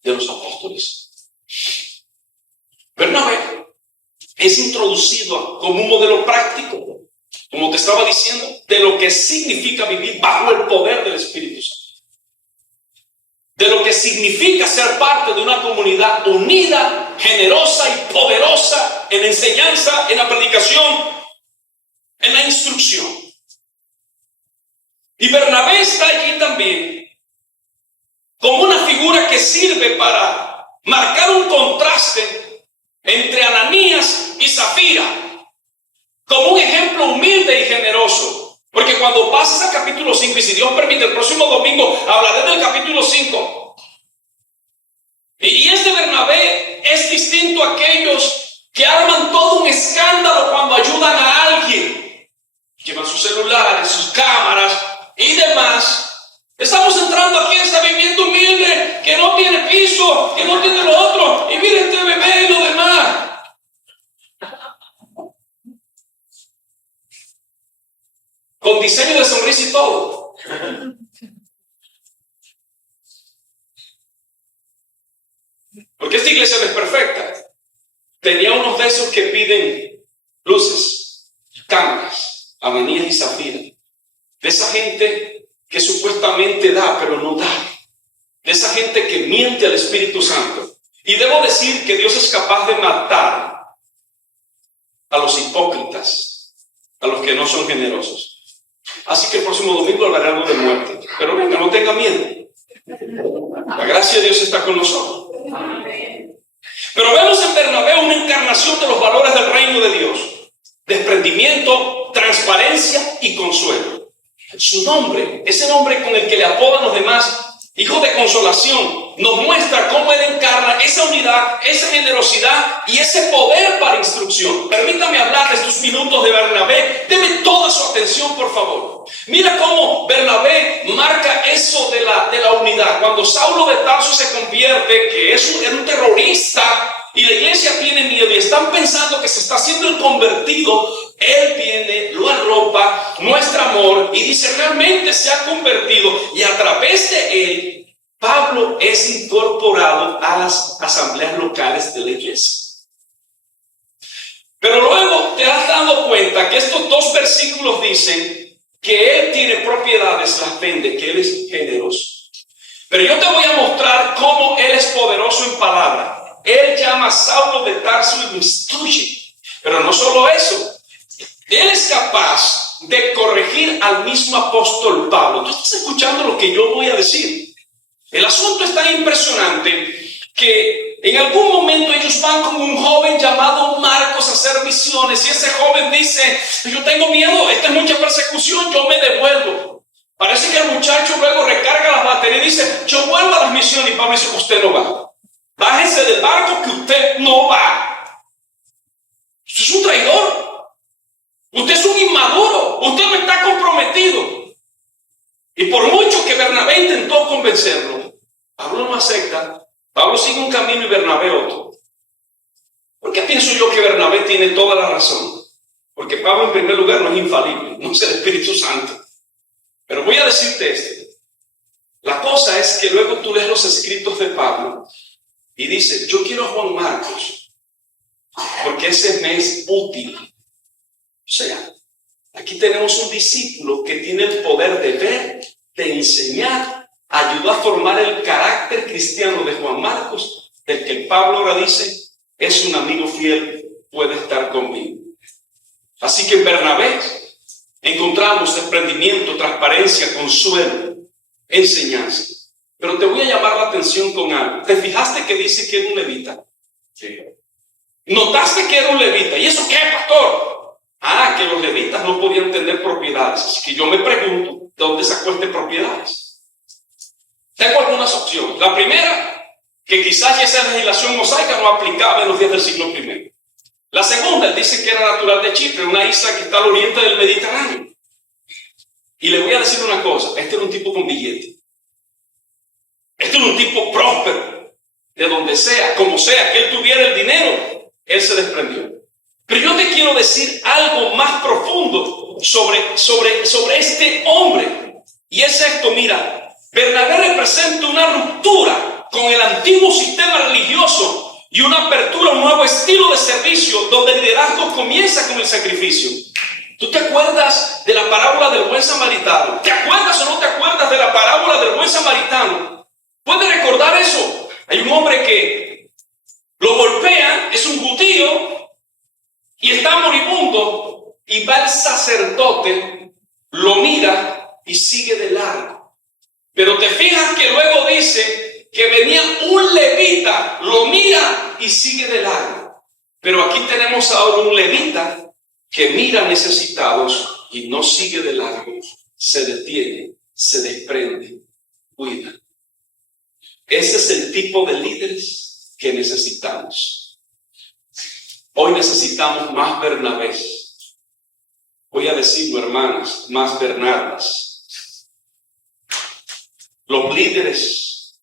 de los apóstoles. Bernabé es introducido como un modelo práctico, como te estaba diciendo, de lo que significa vivir bajo el poder del Espíritu Santo. De lo que significa ser parte de una comunidad unida, generosa y poderosa en la enseñanza, en la predicación, en la instrucción. Y Bernabé está allí también como una figura que sirve para marcar un contraste entre Ananías y Zafira, como un ejemplo humilde y generoso. Porque cuando pases al capítulo 5, y si Dios permite, el próximo domingo hablaré del capítulo 5. Y este Bernabé es distinto a aquellos que arman todo un escándalo cuando ayudan a alguien. Llevan sus celulares, sus cámaras y demás. Estamos entrando aquí a esta vivienda humilde que no tiene piso, que no tiene lo otro. Y miren este bebé y lo demás. Con diseño de sonrisa y todo. Porque esta iglesia no es perfecta. Tenía unos de esos que piden luces, cámaras, Ananías y Zafira. De esa gente que supuestamente da, pero no da. De esa gente que miente al Espíritu Santo. Y debo decir que Dios es capaz de matar a los hipócritas, a los que no son generosos. Así que el próximo domingo hablaremos de muerte. Pero venga, no tenga miedo. La gracia de Dios está con nosotros. Pero vemos en Bernabé una encarnación de los valores del reino de Dios. Desprendimiento, transparencia y consuelo. Su nombre, ese nombre con el que le apodan los demás, hijo de consolación, nos muestra cómo él encarna esa unidad, esa generosidad y ese poder para instrucción. Permítame hablar de estos minutos de Bernabé. Deme toda su atención, por favor. Mira cómo Bernabé marca eso de la unidad. Cuando Saulo de Tarso se convierte, que es un terrorista, y la iglesia tiene miedo y están pensando que se está haciendo el convertido, él viene, lo arropa, muestra amor y dice realmente se ha convertido, y a través de él Pablo es incorporado a las asambleas locales de la iglesia. Pero luego te has dado cuenta que estos dos versículos dicen que él tiene propiedades, las vende, que él es generoso. Pero yo te voy a mostrar cómo él es poderoso en palabra. Él llama a Saulo de Tarso y lo instruye. Pero no solo eso. Él es capaz de corregir al mismo apóstol Pablo. Tú estás escuchando lo que yo voy a decir. El asunto es tan impresionante que en algún momento ellos van con un joven llamado Marcos a hacer misiones, y ese joven dice: yo tengo miedo, esta es mucha persecución, yo me devuelvo. Parece que el muchacho luego recarga las baterías y dice: yo vuelvo a las misiones. Y Pablo dice: usted no va, bájese del barco que usted no va. Usted es un traidor, usted es un inmaduro, usted no está comprometido. Y por mucho que Bernabé intentó convencerlo, Pablo no acepta. Pablo sigue un camino y Bernabé otro. ¿Por qué pienso yo que Bernabé tiene toda la razón? Porque Pablo, en primer lugar, no es infalible, no es el Espíritu Santo. Pero voy a decirte esto. La cosa es que luego tú lees los escritos de Pablo y dices: yo quiero a Juan Marcos porque ese me es útil. O sea, aquí tenemos un discípulo que tiene el poder de ver, de enseñar, ayudó a formar el carácter cristiano de Juan Marcos, del que Pablo ahora dice: es un amigo fiel, puede estar conmigo. Así que en Bernabé encontramos desprendimiento, transparencia, consuelo, enseñanza. Pero te voy a llamar la atención con algo. ¿Te fijaste que dice que era un levita? Sí. ¿Notaste que era un levita? ¿Y eso qué, pastor? Que los levitas no podían tener propiedades. Así que yo me pregunto: ¿de dónde sacó este propiedades? Tengo algunas opciones. La primera, que quizás esa legislación mosaica no aplicaba en los días del siglo I. La segunda, él dice que era natural de Chipre, una isla que está al oriente del Mediterráneo. Y le voy a decir una cosa: este era un tipo con billete. Este era un tipo próspero. De donde sea, como sea, que él tuviera el dinero, él se desprendió. Pero yo te quiero decir algo más profundo sobre este hombre. Y es esto: mira, Bernabé representa una ruptura con el antiguo sistema religioso y una apertura a un nuevo estilo de servicio donde el liderazgo comienza con el sacrificio. ¿Tú te acuerdas de la parábola del buen samaritano? ¿Te acuerdas o no te acuerdas de la parábola del buen samaritano? ¿Puedes recordar eso? Hay un hombre que lo golpean, es un judío y está moribundo, y va el sacerdote, lo mira y sigue de largo. Pero te fijas que luego dice que venía un levita, lo mira y sigue de largo. Pero aquí tenemos ahora un levita que mira necesitados y no sigue de largo, se detiene, se desprende, cuida. Ese es el tipo de líderes que necesitamos. Hoy necesitamos más Bernabés. Voy a decirlo, hermanas, más Bernardas. Los líderes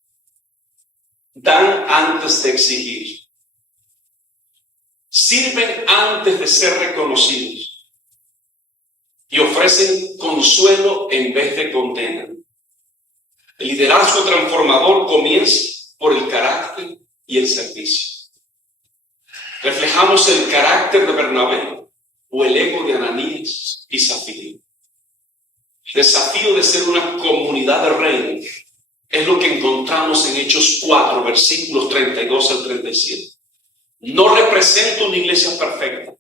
dan antes de exigir, sirven antes de ser reconocidos y ofrecen consuelo en vez de condena. El liderazgo transformador comienza por el carácter y el servicio. ¿Reflejamos el carácter de Bernabé o el ego de Ananías y Zafiro? El desafío de ser una comunidad de reino es lo que encontramos en Hechos 4, versículos 32 al 37. No representa una iglesia perfecta,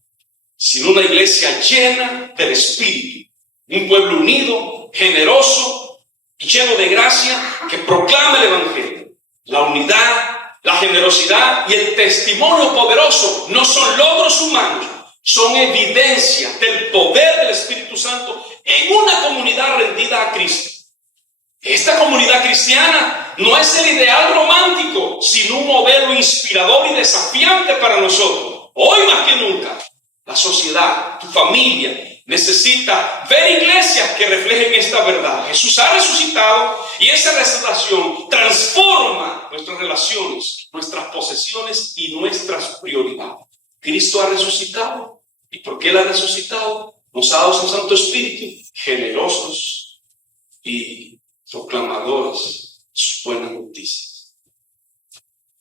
sino una iglesia llena del Espíritu. Un pueblo unido, generoso y lleno de gracia que proclama el Evangelio. La unidad, la generosidad y el testimonio poderoso no son logros humanos, son evidencia del poder del Espíritu Santo en una comunidad rendida a Cristo. Esta comunidad cristiana no es el ideal romántico, sino un modelo inspirador y desafiante para nosotros. Hoy más que nunca, la sociedad, tu familia, necesita ver iglesias que reflejen esta verdad. Jesús ha resucitado y esa resurrección transforma nuestras relaciones, nuestras posesiones y nuestras prioridades. Cristo ha resucitado, y porque Él ha resucitado, nos ha dado su Santo Espíritu, generosos y proclamadores de su buena noticia.